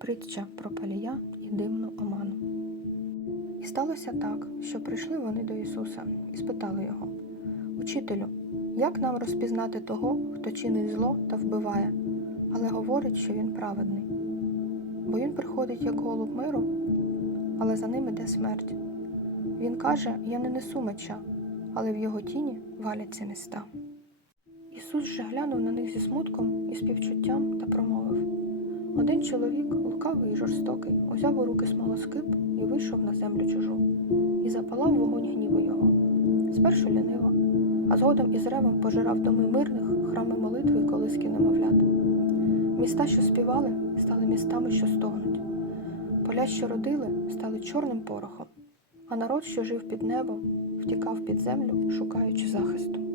Притча про палія і димну оману. І сталося так, що прийшли вони до Ісуса і спитали його: Учителю, як нам розпізнати того, хто чинить зло та вбиває, але говорить, що він праведний? Бо він приходить як голуб миру, але за ним іде смерть. Він каже: Я не несу меча, але в його тіні валяться міста. Ісус же глянув на них зі смутком і співчуттям та промовив: Один чоловік, лукавий і жорстокий, узяв у руки смолоскип і вийшов на землю чужу, і запалав вогонь гніву його. Спершу ліниво, а згодом із ревом пожирав доми мирних, храми молитви і колиски немовлят. Міста, що співали, стали містами, що стогнуть. Поля, що родили, стали чорним порохом, а народ, що жив під небом, втікав під землю, шукаючи захисту.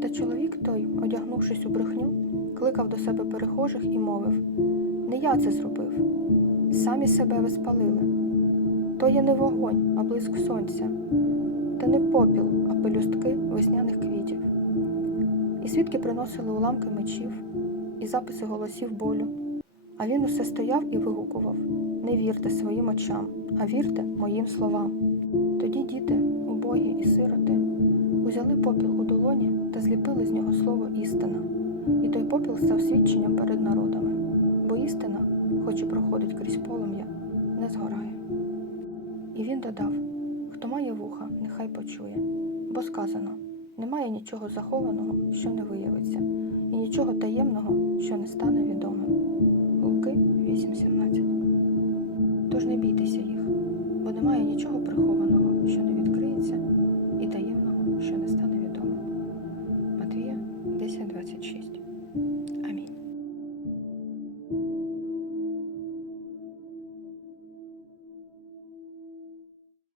Та чоловік той, одягнувшись у брехню, кликав до себе перехожих і мовив: Не я це зробив, самі себе ви спалили. То є не вогонь, а блиск сонця, та не попіл, а пелюстки весняних квітів. І свідки приносили уламки мечів, і записи голосів болю. А він усе стояв і вигукував: Не вірте своїм очам, а вірте моїм словам. Тоді діти, убогі і сироти, Узяли попіл у долоні та зліпили з нього слово істина, і той попіл став свідченням перед народами, бо істина, хоч і проходить крізь полум'я, не згорає. І він додав хто має вуха, нехай почує, бо сказано немає нічого захованого, що не виявиться, і нічого таємного, що не стане відомим. Луки 8.17 Тож не бійтеся їх, бо немає нічого прихованого.